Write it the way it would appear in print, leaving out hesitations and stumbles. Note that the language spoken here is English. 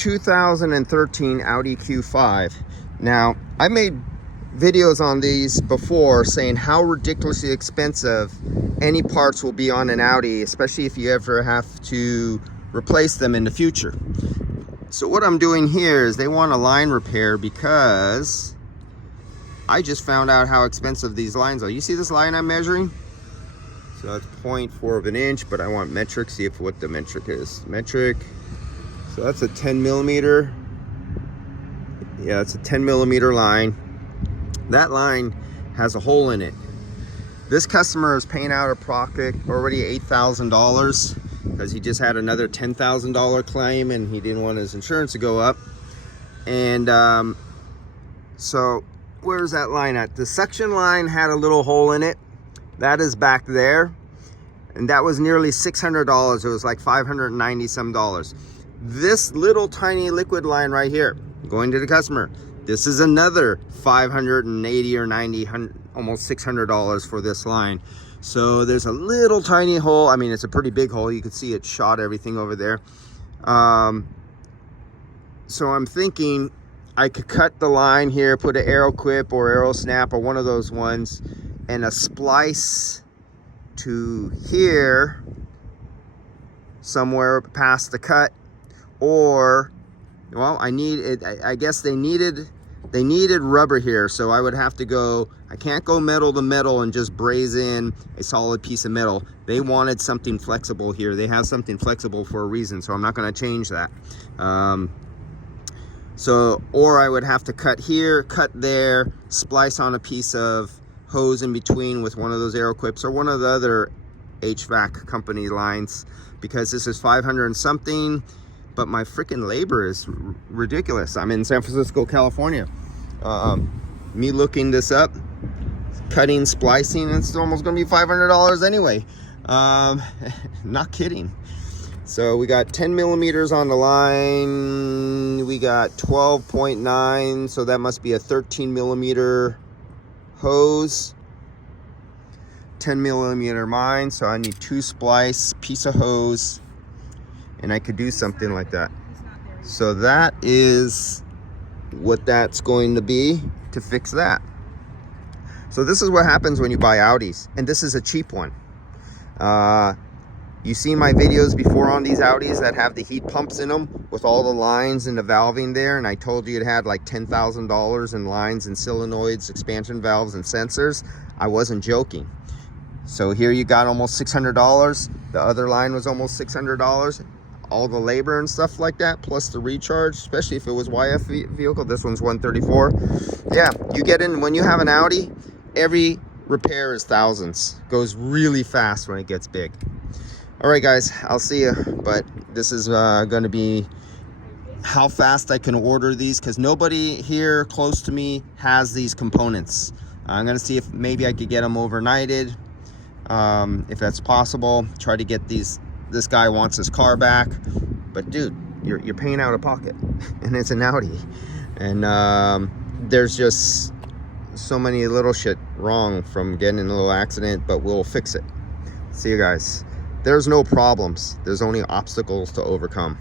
2013 Audi Q5. Now, I made videos on these before saying how ridiculously expensive any parts will be on an Audi, especially if you ever have to replace them in the future. So what I'm doing here is they want a line repair because I just found out how expensive these lines are. You see this line I'm measuring? So that's 0.4 of an inch, but I want metric. See if what the metric is. Metric. So that's a 10 millimeter. Yeah, it's a 10 millimeter line. That line has a hole in it. This customer is paying out of pocket already $8,000 because he just had another $10,000 claim and he didn't want his insurance to go up. And so where's that line at? The suction line had a little hole in it. That is back there. And that was nearly $600. It was like $590 some dollars. This little tiny liquid line right here, going to the customer, this is another $580 or $90, almost $600 for this line. So there's a little tiny hole. I mean, it's a pretty big hole. You can see it shot everything over there. So I'm thinking I could cut the line here, put an arrow clip or arrow snap or one of those ones, and a splice to here somewhere past the cut. Or, well, I need it. I guess they needed rubber here, so I would have to go. I can't go metal to metal and just braze in a solid piece of metal. They wanted something flexible here. They have something flexible for a reason, so I'm not going to change that. So, or I would have to cut here, cut there, splice on a piece of hose in between with one of those arrow clips or one of the other HVAC company lines, because this is 500 and something. But my freaking labor is ridiculous. I'm in San Francisco, California. Me looking this up, cutting, splicing, it's almost gonna be $500 anyway. Not kidding. So we got 10 millimeters on the line. We got 12.9, so that must be a 13 millimeter hose. 10 millimeter mine, so I need 2 splice, piece of hose, and I could do something like that. So that is what that's going to be to fix that. So this is what happens when you buy Audis, and this is a cheap one. You seen my videos before on these Audis that have the heat pumps in them with all the lines and the valving there, and I told you it had like $10,000 in lines and solenoids, expansion valves, and sensors. I wasn't joking. So here you got almost $600. The other line was almost $600. All the labor and stuff like that, plus the recharge, especially if it was YF vehicle. This one's 134. Yeah, you get in, when you have an Audi, every repair is thousands. Goes really fast when it gets big. All right, guys, I'll see you. But this is going to be how fast I can order these, because nobody here close to me has these components. I'm going to see if maybe I could get them overnighted, if that's possible. Try to get these. This guy wants his car back, but dude, you're paying out of pocket, and it's an Audi, and there's just so many little shit wrong from getting in a little accident, but we'll fix it. See you guys. There's no problems. There's only obstacles to overcome.